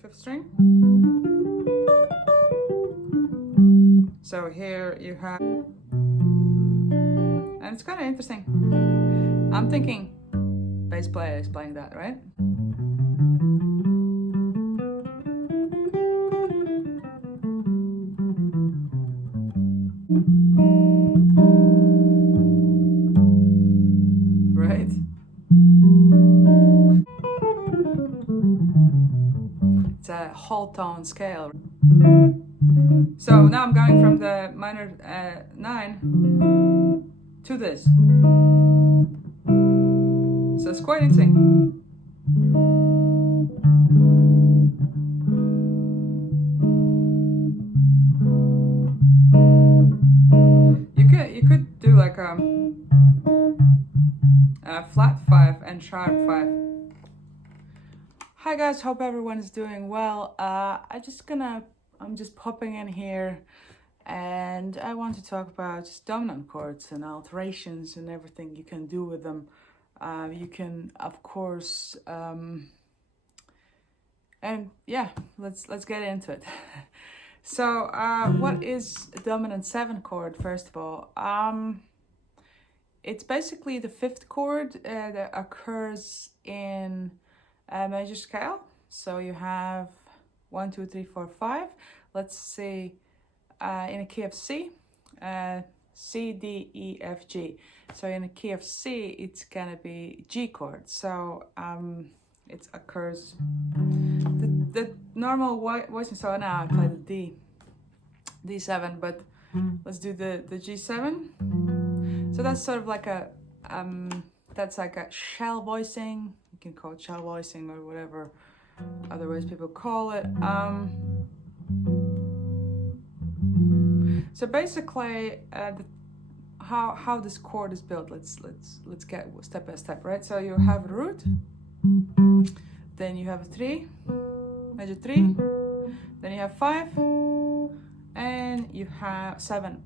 fifth string. So here you have, and it's kind of interesting. I'm thinking bass player is playing that, right? Right? It's a whole tone scale. So now I'm going from the minor 9 to this. So it's quite interesting. You could do like a flat 5 and sharp 5. Hi guys, hope everyone is doing well. I'm just popping in here, and I want to talk about just dominant chords and alterations and everything you can do with them. You can, of course, and yeah, let's get into it. So, what is a dominant 7 chord? First of all, it's basically the 5th chord that occurs in a major scale. So you have 1, 2, 3, 4, 5. Let's say in a key of C, C, D, E, F, G. So in a key of C, it's gonna be G chord. So it occurs the normal voicing. So now I play the D7, but let's do the G7. So that's sort of like a that's like a shell voicing. You can call it shell voicing or whatever other ways people call it. So basically, how this chord is built. Let's get step by step, right? So you have a root, then you have a 3, major 3, then you have 5, and you have 7,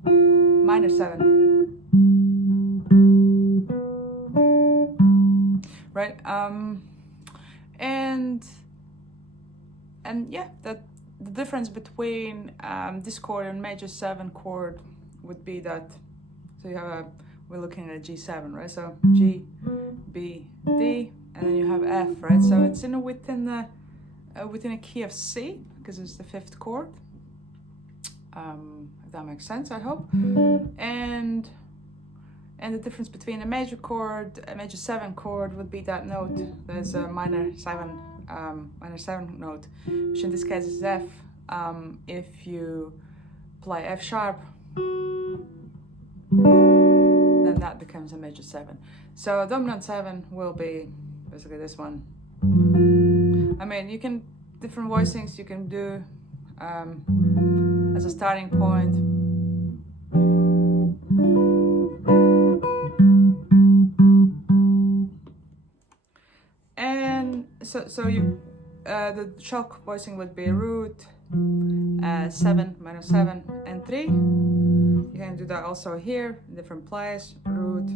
minor 7. Right, and yeah, the difference between this chord and major 7 chord would be that, so you have we're looking at a G7, right? So G, B, D, and then you have F, right? So it's within a key of C because it's the 5th chord. If that makes sense, I hope. And the difference between a major chord, a major 7 chord would be that note. There's a minor 7 note, which in this case is F. If you play F sharp, then that becomes a major 7. So dominant 7 will be basically this one. I mean, you can, different voicings you can do as a starting point. So you, the shell voicing would be root, 7, minor 7, and 3. You can do that also here, in different places. Root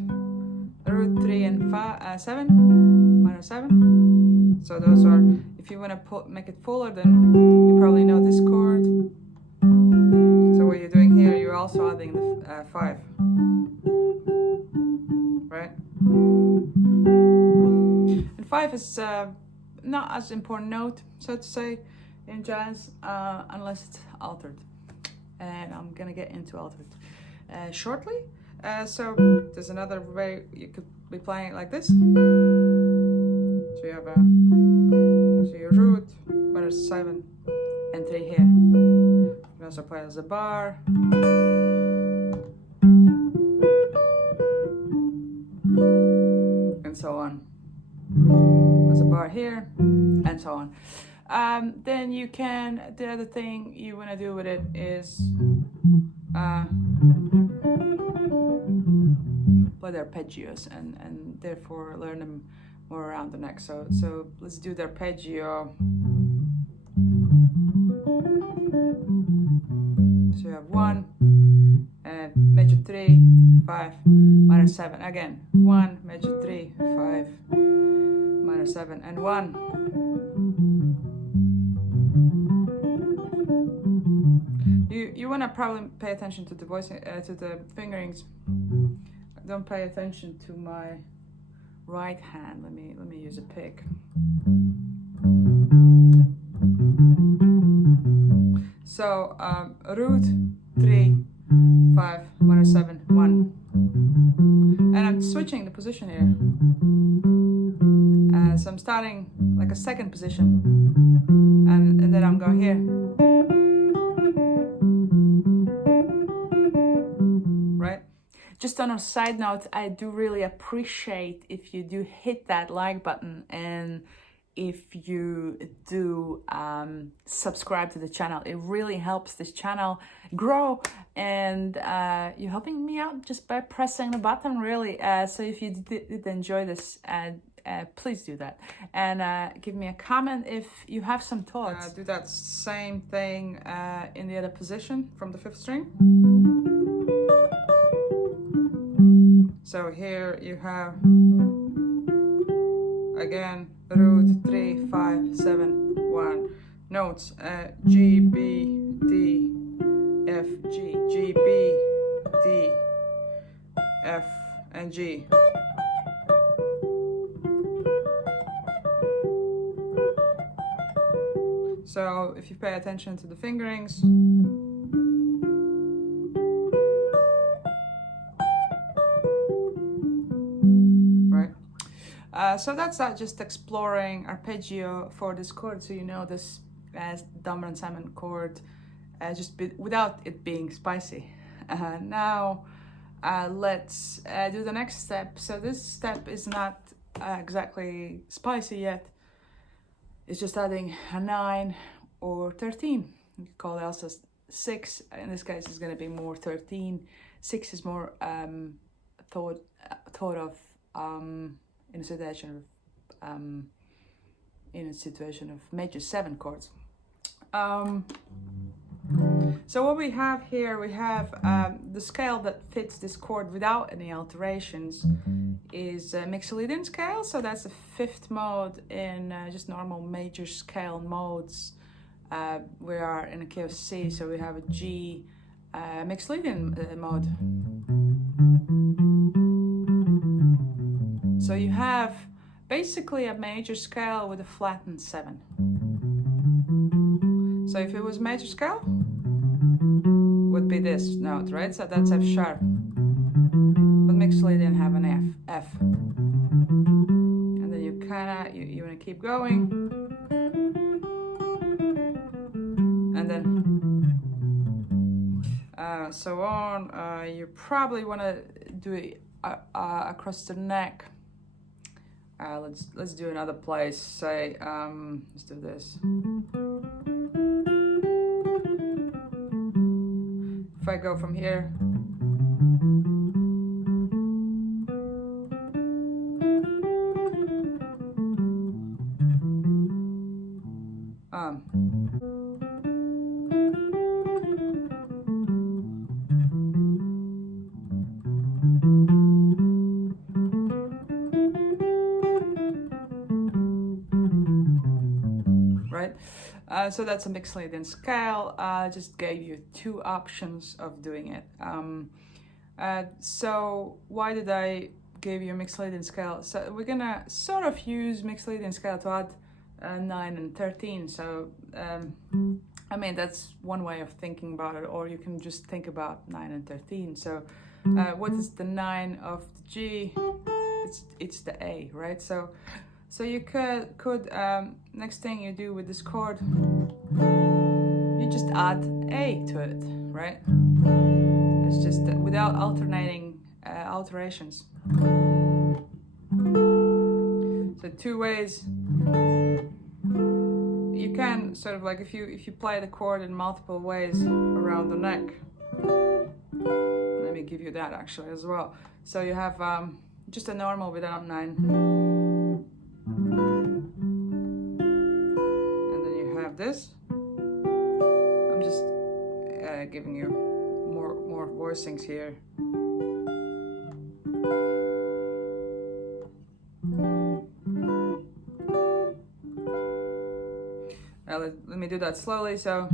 3 and 7, minor 7. So those are, if you want to make it fuller, then you probably know this chord. So what you're doing here, you're also adding the 5, right? And 5 is not as important note, so to say, in jazz, unless it's altered, and I'm gonna get into altered shortly. So there's another way you could be playing it like this. So you have your root, minor 7, and 3 here. You can also play it as a bar. And so on. As a bar here, and so on. Then you can, the other thing you want to do with it is play the arpeggios and therefore learn them more around the neck. So let's do the arpeggio. So you have 1, major 3, 5, minor 7. Again, 1, major 3, 5, minor 7, and 1. You want to probably pay attention to the voice, to the fingerings. Don't pay attention to my right hand. Let me use a pick. So root 3 5 107 1, and I'm switching the position here. So I'm starting like a second position, and then I'm going here. Right? Just on a side note, I do really appreciate if you do hit that like button, and if you do subscribe to the channel. It really helps this channel grow, and you're helping me out just by pressing the button, really. So if you did enjoy this, please do that, and give me a comment if you have some thoughts. Do that same thing in the other position from the 5th string. So here you have, again, root 3 5 7 1 notes, G B D F G, G B D F and G. So if you pay attention to the fingerings, right? So that's just exploring arpeggio for this chord, so you know this as dominant 7 chord, without it being spicy. Now let's do the next step. So this step is not exactly spicy yet. It's just adding a 9 or 13. You can call it also 6. In this case, it's going to be more 13. 6 is more thought of in a situation of major 7 chords. So what we have here, we have the scale that fits this chord without any alterations is a Mixolydian scale. So that's the 5th mode in just normal major scale modes. We are in a key of C, so we have a G Mixolydian mode. So you have basically a major scale with a flattened 7. So if it was major scale, would be this note, right? So that's F sharp. But Mixolydian have an F. And then you want to keep going. And then so on. You probably want to do it across the neck. Let's do another place. Say let's do this. If I go from here, right? So that's a Mixolydian scale. I just gave you 2 options of doing it. So why did I give you a Mixolydian scale? So we're gonna sort of use Mixolydian scale to add 9 and 13. So I mean, that's one way of thinking about it, or you can just think about 9 and 13. So what is the 9 of the G? It's the A, right? So you could next thing you do with this chord, you just add A to it, right? It's just without alternating alterations. So 2 ways. You can sort of like if you play the chord in multiple ways around the neck. Let me give you that actually as well. So you have just a normal without 9. And then you have this. I'm just giving you more voicings here. Let me do that slowly. So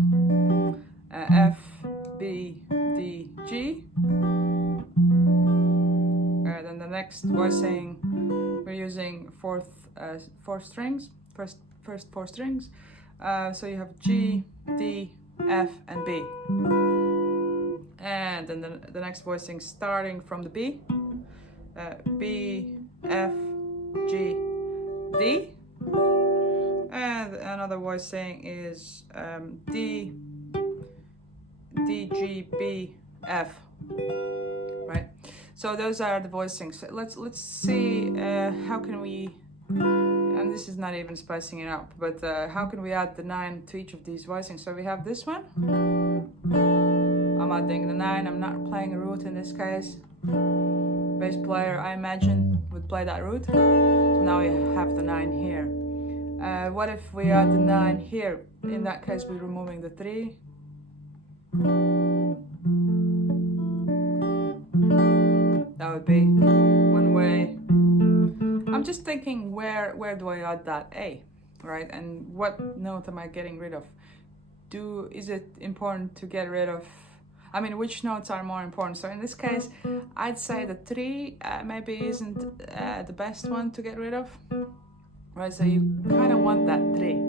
F, B, D, G. Then the next voicing, we're using four strings, first four strings. So you have G, D, F, and B. And then the next voicing starting from the B, B, F, G, D. And another voicing is D, D, G, B, F. Right. So those are the voicings. Let's see how can we, and this is not even spicing it up, but how can we add the 9 to each of these voicings? So we have this one. I'm adding the 9. I'm not playing a root in this case. Bass player, I imagine, would play that root. So now we have the 9 here. What if we add the 9 here? In that case, we're removing the 3. That would be one way. I'm just thinking, where do I add that A, right? And what note am I getting rid of? Is it important to get rid of? I mean, which notes are more important? So in this case, I'd say the 3 maybe isn't the best one to get rid of, right? So you kind of want that 3.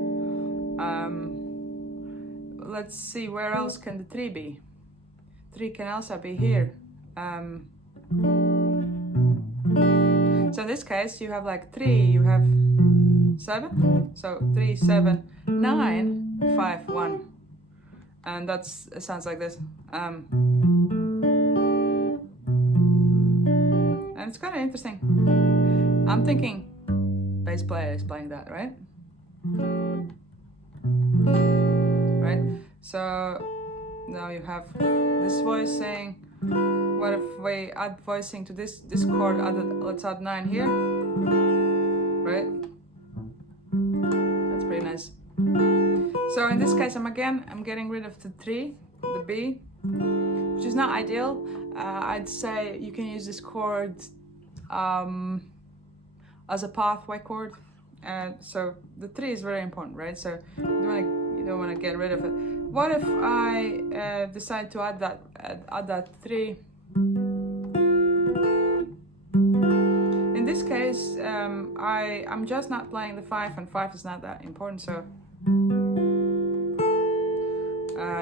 Let's see, where else can the 3 be? 3 can also be here. So in this case, you have like 3, you have 7. So 3, 7, 9, 5, 1. And it sounds like this. And it's kind of interesting. I'm thinking bass player is playing that, right? Right? So now you have this voicing. What if we add voicing to this chord? Let's add 9 here. Right? That's pretty nice. So in this case, I'm getting rid of the 3, the B, which is not ideal. I'd say you can use this chord as a pathway chord. So the 3 is very important, right? So you don't want to get rid of it. What if I decide to add that 3? In this case, I'm just not playing the 5, and 5 is not that important. So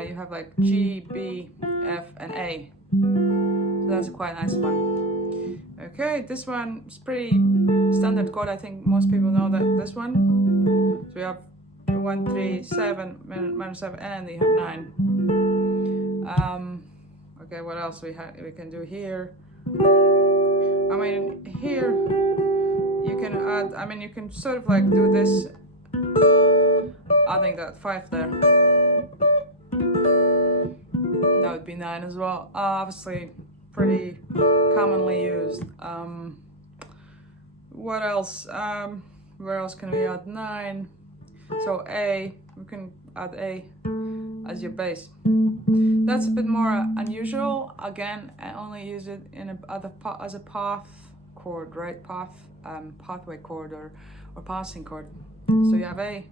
you have like G, B, F, and A. So that's a quite nice one. Okay, this one is pretty standard chord. I think most people know that this one. So we have 1, 3, 7, minor 7, and you have 9. Okay, what else we can do here? I mean, here you can add. I mean, you can sort of like do this, adding that 5 there. That would be 9 as well. Obviously, pretty commonly used. What else? Where else can we add 9? So A, we can add A as your bass. That's a bit more unusual. Again, I only use it in as a path chord, right? Pathway chord or passing chord. So you have A.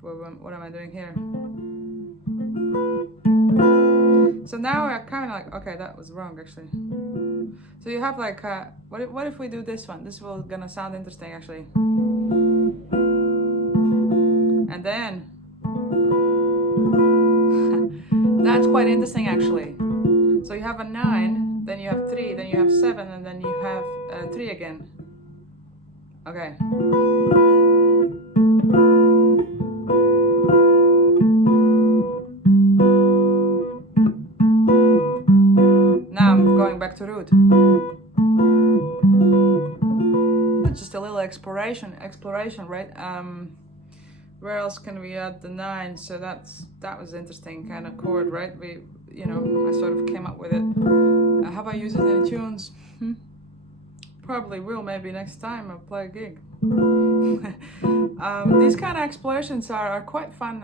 What am I doing here? So now I kind of like, okay, that was wrong actually. So you have like, what if we do this one? This will gonna sound interesting actually. And then, that's quite interesting actually. So you have a 9, then you have 3, then you have 7, and then you have 3 again. Okay. Now I'm going back to root. It's just a little exploration, right? Where else can we add the 9? So that was interesting kind of chord, right? I sort of came up with it. Have I used it in tunes? Probably will, maybe next time I'll play a gig. These kind of explorations are quite fun,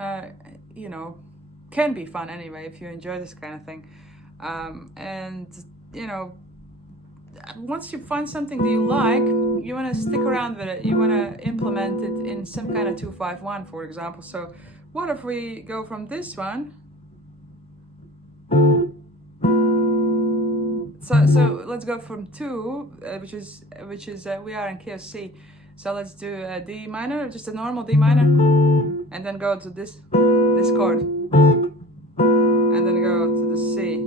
can be fun anyway if you enjoy this kind of thing. Once you find something that you like, you want to stick around with it. You want to implement it in some kind of 2-5-1, for example. So what if we go from this one So let's go from 2, which is we are in key of C. So let's do a D minor, just a normal D minor, and then go to this chord, and then go to the C.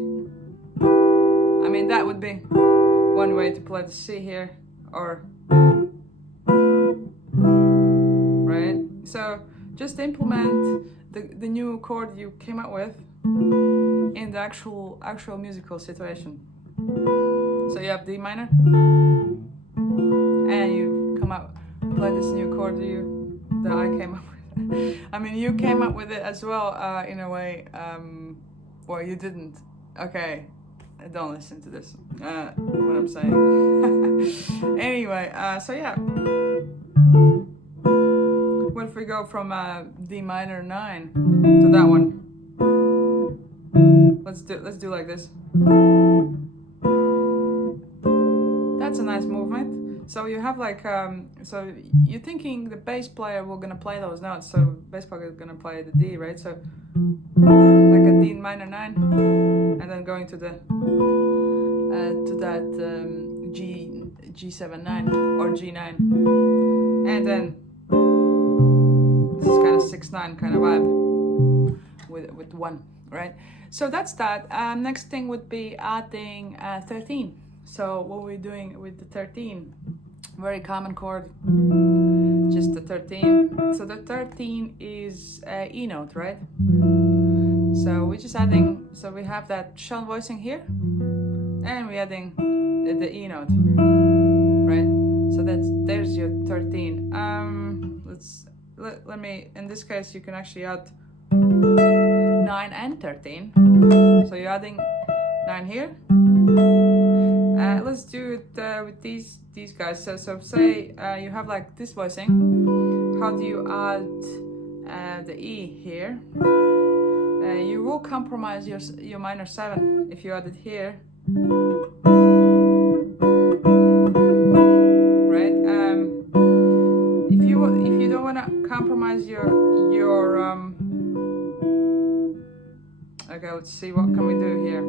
I mean, that would be one way to play the C here, or right. So just implement the new chord you came up with in the actual musical situation. So you have D minor, and you come up, play this new chord that I came up with. I mean, you came up with it as well, in a way. Well, you didn't. Okay, don't listen to this. What I'm saying. Anyway, so yeah. What if we go from D minor 9 to that one? Let's do like this. That's a nice movement. So you have like so you're thinking the bass player will gonna play those notes. So bass player is gonna play the D, right? So like a D minor 9, and then going to the to that G7 9 or G9, and then this is kind of 6/9 kind of vibe with 1, right? So that's that. Next thing would be adding 13. So what we're doing with the 13, very common chord, just the 13. So the 13 is E note, right? So we're just adding, so we have that shown voicing here, and we're adding the E note, right? So there's your 13. Let me, in this case, you can actually add 9 and 13. So you're adding 9 here. Let's do it with these guys. So say you have like this voicing. How do you add the E here? You will compromise your minor 7 if you add it here. Right? If you don't want to compromise your okay, let's see, what can we do here?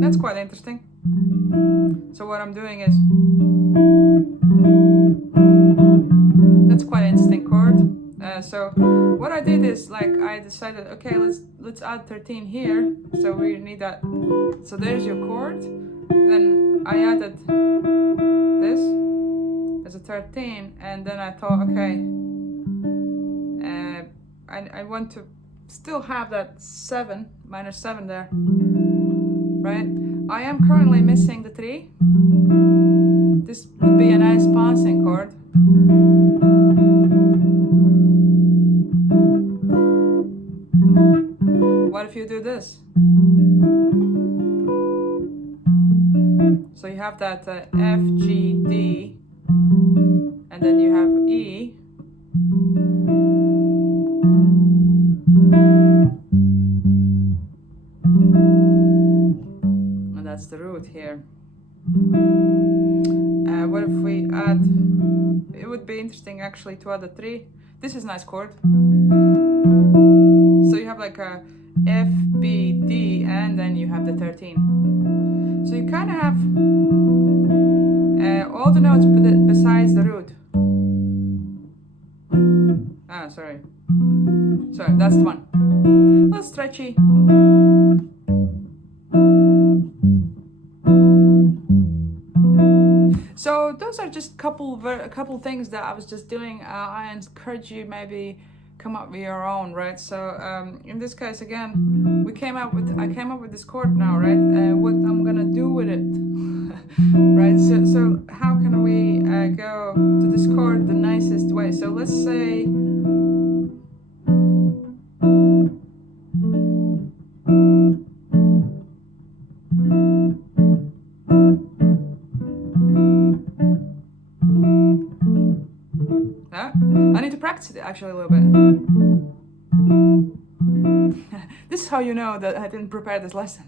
That's quite interesting. So what I'm doing is, that's quite an interesting chord. So what I did is, like, I decided, okay, let's add 13 here. So we need that. So there's your chord. Then I added this as a 13, and then I thought, okay, I want to still have that 7, minor 7 there, right? I am currently missing the 3. This would be a nice passing chord. What if you do this? So you have that F, G, D, and then you have E. And that's the root here. What if we add, it would be interesting actually to add a 3. This is a nice chord. So you have like a F, B, D, and then you have the 13. So you kind of have all the notes besides the root. Sorry, that's the one. A little stretchy. So those are just a couple things that I was just doing. I encourage you maybe come up with your own, right? So in this case again, I came up with this chord now, right? What I'm gonna do with it, right? So how can we go to this chord the nicest way? So let's say I need to practice it actually a little bit. This is how you know that I didn't prepare this lesson.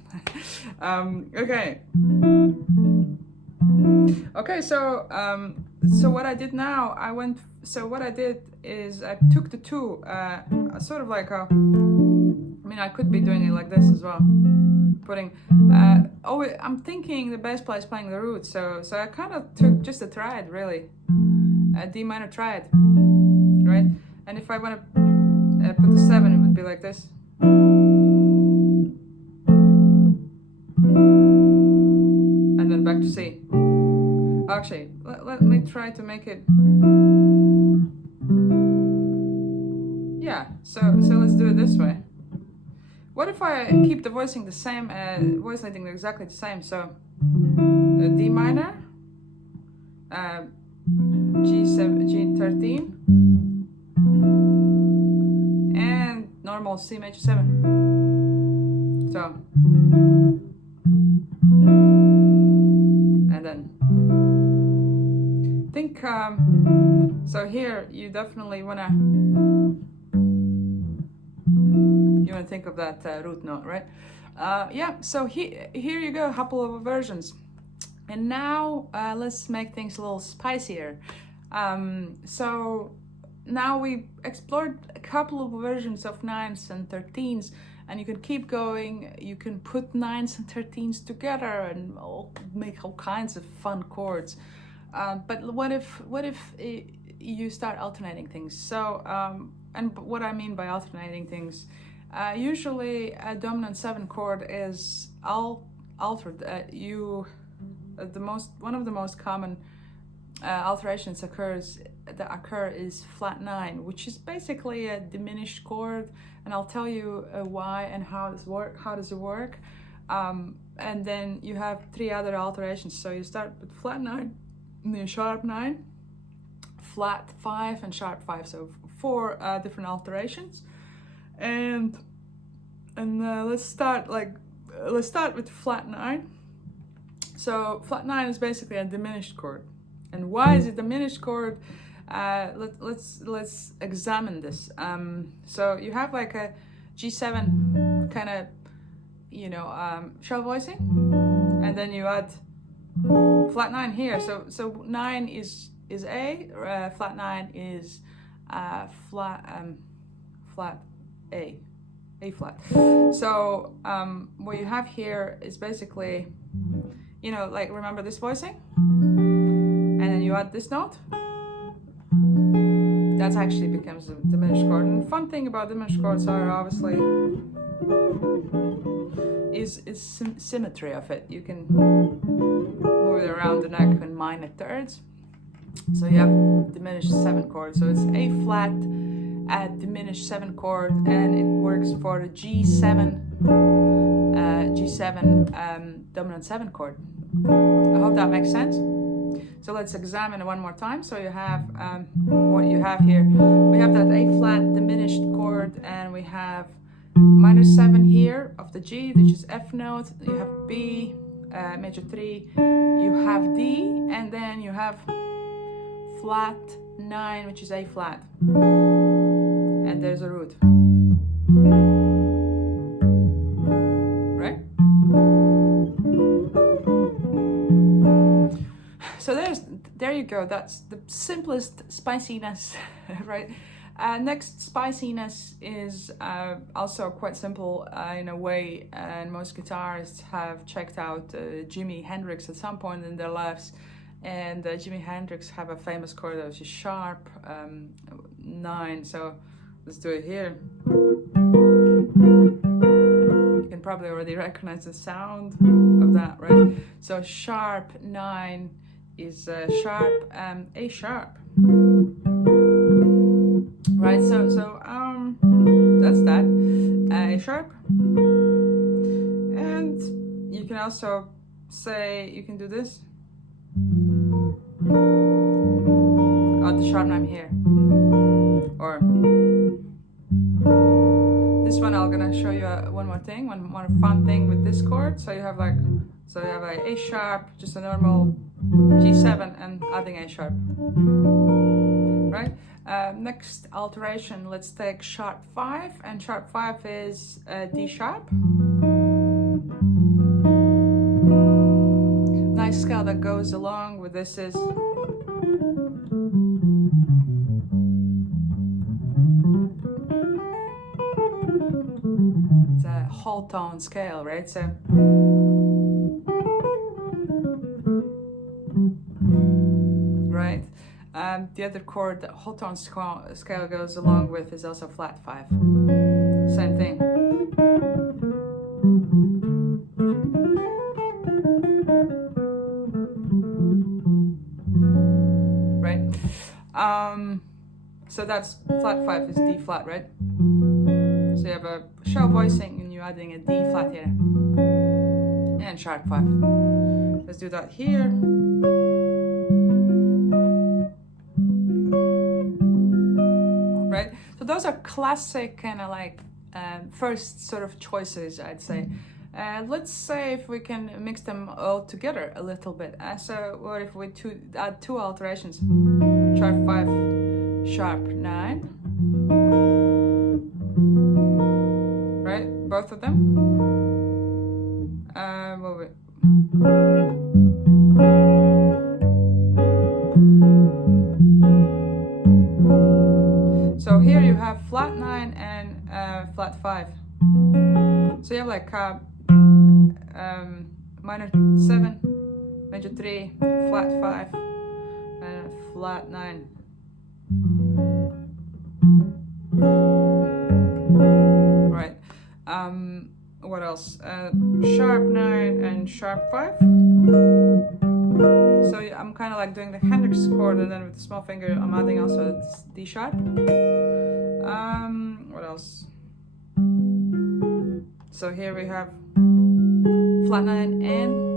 Okay. Okay, so what I did now, what I did is I took the 2, sort of like a mean, I could be doing it like this as well. Putting, I'm thinking the bass player is playing the root, so I kind of took just a triad, really, a D minor triad, right? And if I want to put the 7, it would be like this. And then back to C. Actually, let me try to make it. Yeah, so let's do it this way. What if I keep the voicing the same, voice leading exactly the same? So D minor, G7, G13, and normal C major 7. So, and then think. So here you definitely wanna think of that root note, right? Yeah. So here you go, a couple of versions. And now let's make things a little spicier. So now we explored a couple of versions of 9s and 13s, and you can keep going. You can put 9s and 13s together and make all kinds of fun chords. But what if you start alternating things? So and what I mean by alternating things, usually a dominant 7 chord is altered. One of the most common alterations that occur is flat 9, which is basically a diminished chord, and I'll tell you why and how does it work. And then you have 3 other alterations. So you start with flat 9, and then sharp 9, flat 5, and sharp 5. So 4 different alterations. And let's start with flat 9. So flat 9 is basically a diminished chord. And why is it diminished chord? Let's examine this. So you have like a G7 kind of, shell voicing, and then you add flat 9 here. So 9 is A, flat 9 is flat A flat. So what you have here is basically, like, remember this voicing, and then you add this note. That actually becomes a diminished chord. And the fun thing about diminished chords are obviously is symmetry of it. You can move it around the neck in minor thirds. So you have diminished 7 chord. So it's A flat at diminished 7 chord, and it works for the G7 dominant 7 chord. I hope that makes sense. So let's examine it one more time. So you have what you have here. We have that A flat diminished chord, and we have minor 7 here of the G, which is F note. You have B major 3. You have D, and then you have flat 9, which is A flat. And there's a root. Right? So there you go. That's the simplest spiciness, right? Next, spiciness is also quite simple in a way, and most guitarists have checked out Jimi Hendrix at some point in their lives, and Jimi Hendrix have a famous chord that is sharp 9. So let's do it here. You can probably already recognize the sound of that, right? So sharp 9 is sharp A sharp, right? So that's that, A sharp. And you can also say, you can do this, the sharp 9 here, or this one. I'm gonna show you one more thing, one more fun thing with this chord. So you have like A sharp, just a normal G7, and adding A sharp, right? Next alteration, let's take sharp 5, and sharp 5 is D sharp. Nice scale that goes along with this is whole tone scale, right? So right. The other chord that whole tone scale goes along with is also flat 5. Same thing. Right? So that's flat 5 is D flat, right? So you have a sharp voicing and you're adding a D flat here. And sharp 5. Let's do that here. Right? So those are classic kind of like first sort of choices, I'd say. Let's say if we can mix them all together a little bit. So what if we add 2 alterations? Sharp 5, sharp 9. Right? Both of them. So here you have flat 9 and flat 5. So you have like minor 7, major 3, flat 5, and flat 9. Right. What else? Sharp 9 and sharp 5. So I'm kind of like doing the Hendrix chord, and then with the small finger I'm adding also D sharp. What else? So here we have flat 9 and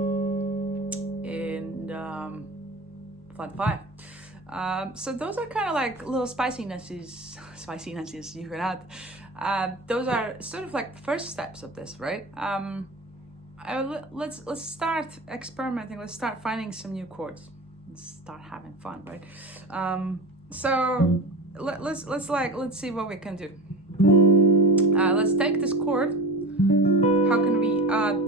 flat 5. So those are kind of like little spicinesses you can add. Those are sort of like first steps of this, right? Let's start experimenting. Let's start finding some new chords. Let's start having fun, right? So let's see what we can do. Let's take this chord. How can we add?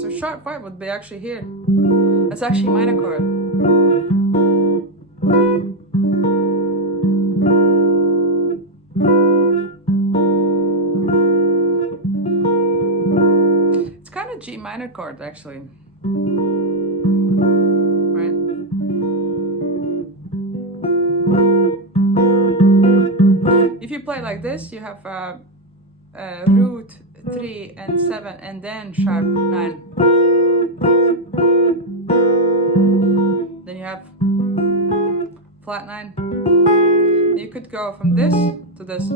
So sharp 5 would be actually here. That's actually minor chord. It's kind of G minor chord actually. Right? If you play like this, you have root 3 and 7 and then sharp 9. Then you have flat 9. You could go from this to this.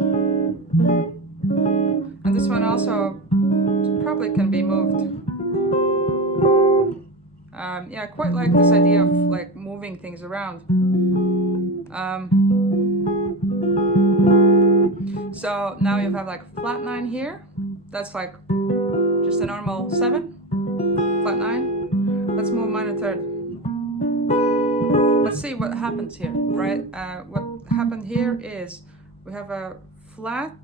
And this one also probably can be moved. Yeah, quite like this idea of like moving things around. So now you have like flat 9 here. That's like just a normal 7, flat 9. Let's move minor third. Let's see what happens here, right? What happened here is we have a flat,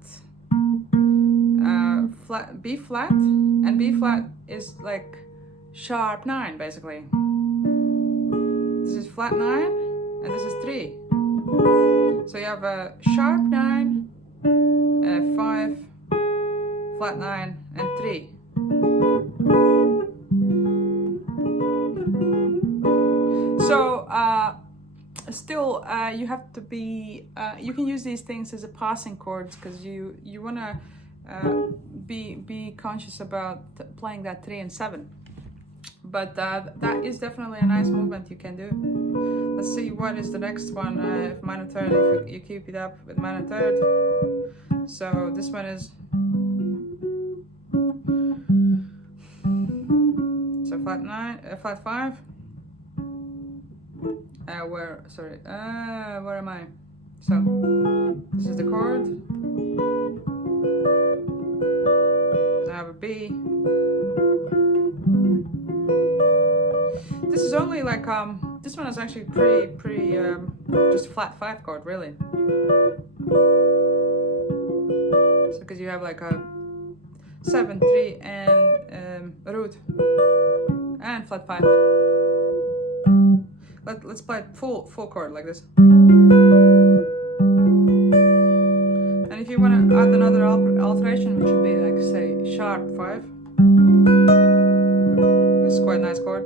B flat, and B flat is like sharp 9 basically. This is flat 9 and this is 3. So you have a sharp 9, 5, flat 9 and 3. So still you have to be you can use these things as a passing chords because you want to be conscious about playing that 3 and 7, but that is definitely a nice movement you can do. Let's see what is the next one. If minor third, if you keep it up with minor third. So this one is so flat 9, flat 5. Where am I? So this is the chord. I have a B. This is only like this one is actually pretty just flat 5 chord really. So because you have like a 7, 3 and root and flat 5. Let's play it full chord like this. And if you want to add another alteration, which would be like, say, sharp 5. This is quite a nice chord.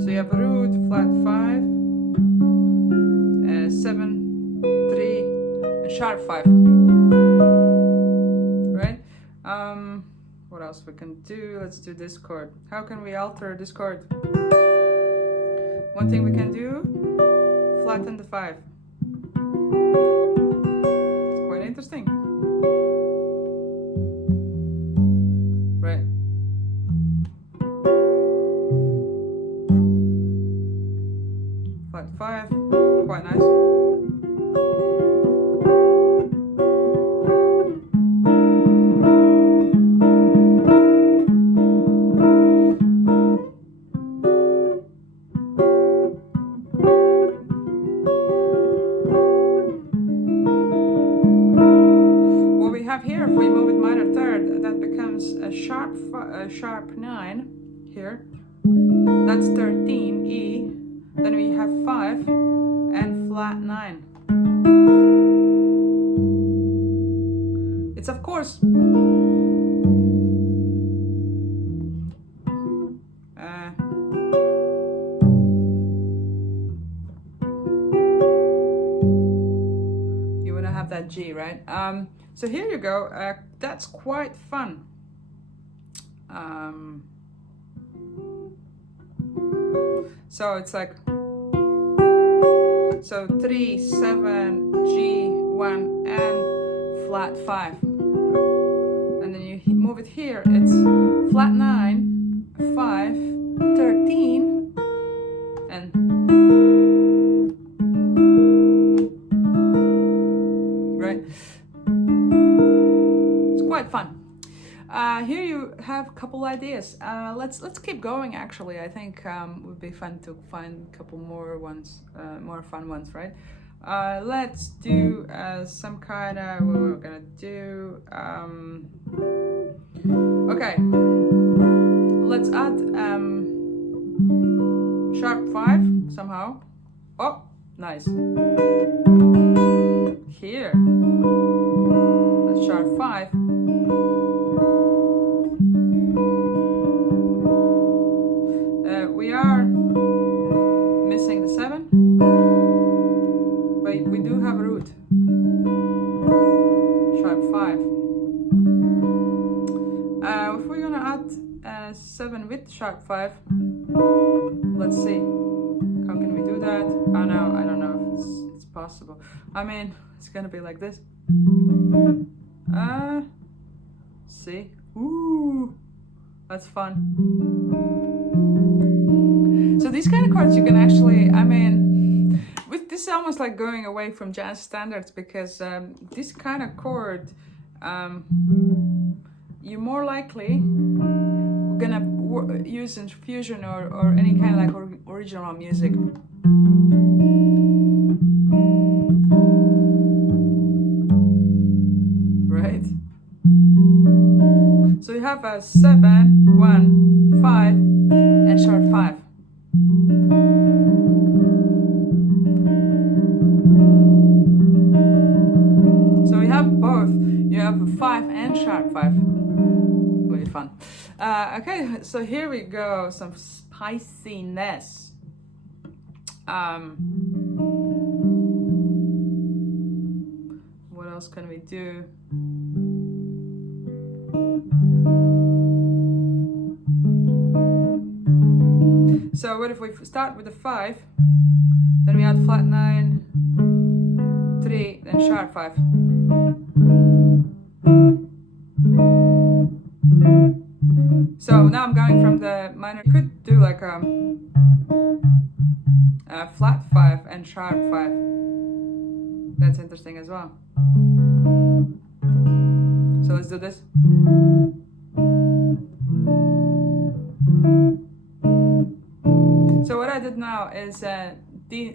So you have root, flat 5, 7, 3, and sharp 5. Right? What else we can do? Let's do this chord. How can we alter this chord? One thing we can do, flatten the 5. It's quite interesting. Right. Flat 5, quite nice. Here, if we move it minor third, that becomes a sharp 9 here. That's 13 E. Then we have 5 and flat 9. It's of course you wanna have that G, right? So here you go, that's quite fun. So it's like, so 3, 7, G, 1, and flat 5. And then you move it here, it's flat 9, 5, 13, and right? Quite fun. Here you have a couple ideas. Let's keep going. Actually, I think it would be fun to find a couple more ones, more fun ones, right? Let's do some kind of what we're gonna do. Okay, let's add sharp 5 somehow. Oh, nice. Here, let's sharp 5. We are missing the 7, but we do have a root. Sharp 5. If we're gonna add 7 with sharp 5, let's see. How can we do that? Oh no, I don't know if it's possible. I mean, it's gonna be like this. See? Ooh, that's fun. So these kind of chords you can actually, I mean, with this is almost like going away from jazz standards, because this kind of chord, you're more likely gonna use in fusion or any kind of like original music. Right? So you have a 7, 1, 5, and sharp 5. So we have both. You have a 5 and sharp 5. Really fun. Okay, so here we go. Some spiciness. What else can we do? So what if we start with a 5, then we add flat 9, 3, then sharp 5. So now I'm going from the minor. You could do like a flat 5 and sharp 5. That's interesting as well. So let's do this. So what I did now is D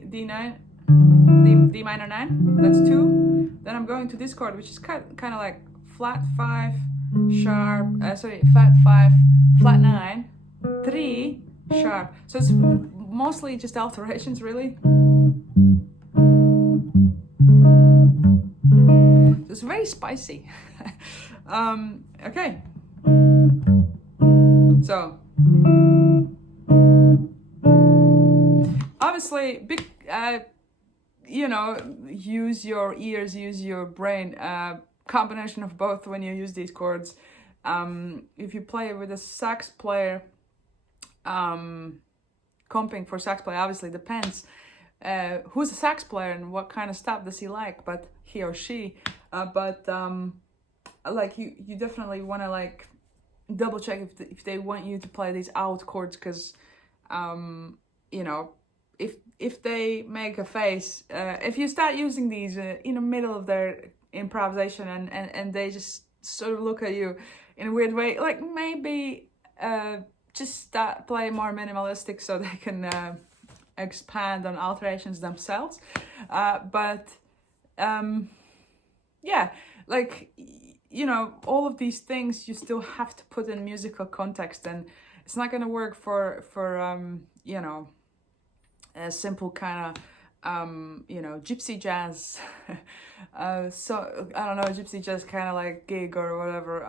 minor 9, that's 2. Then I'm going to this chord, which is kind of like flat 5, flat 5, flat 9, 3, sharp. So it's mostly just alterations, really. It's very spicy. Okay. So obviously, big, you know, use your ears, use your brain. Combination of both when you use these chords. If you play with a sax player, comping for sax player obviously depends who's a sax player and what kind of stuff does he like, but he or she. Like you definitely want to like double check if they want you to play these out chords, because you know, if they make a face, if you start using these in the middle of their improvisation and they just sort of look at you in a weird way, like maybe just start play more minimalistic so they can expand on alterations themselves. Yeah, like, you know, all of these things you still have to put in musical context, and it's not going to work for you know, a simple kind of you know, gypsy jazz so I don't know, gypsy jazz kind of like gig or whatever.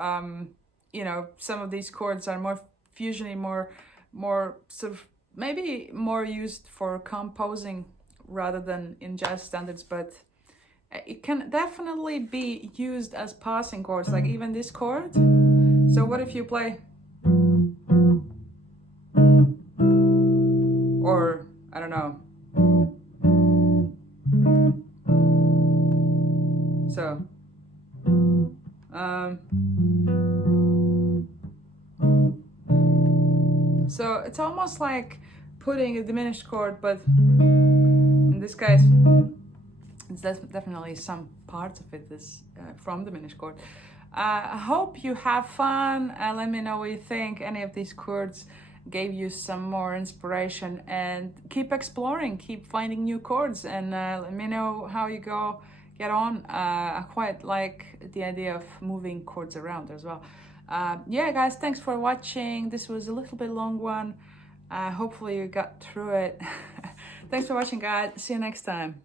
You know, some of these chords are more fusiony, more sort of maybe more used for composing rather than in jazz standards, but it can definitely be used as passing chords, like even this chord. So what if you play, or I don't know, so so it's almost like putting a diminished chord, but in this case it's definitely some parts of it is from diminished chord. I hope you have fun. Let me know what you think. Any of these chords gave you some more inspiration, and keep exploring, keep finding new chords, and let me know how you get on. I quite like the idea of moving chords around as well. Yeah, guys, thanks for watching. This was a little bit long one. Hopefully you got through it. Thanks for watching, guys. See you next time.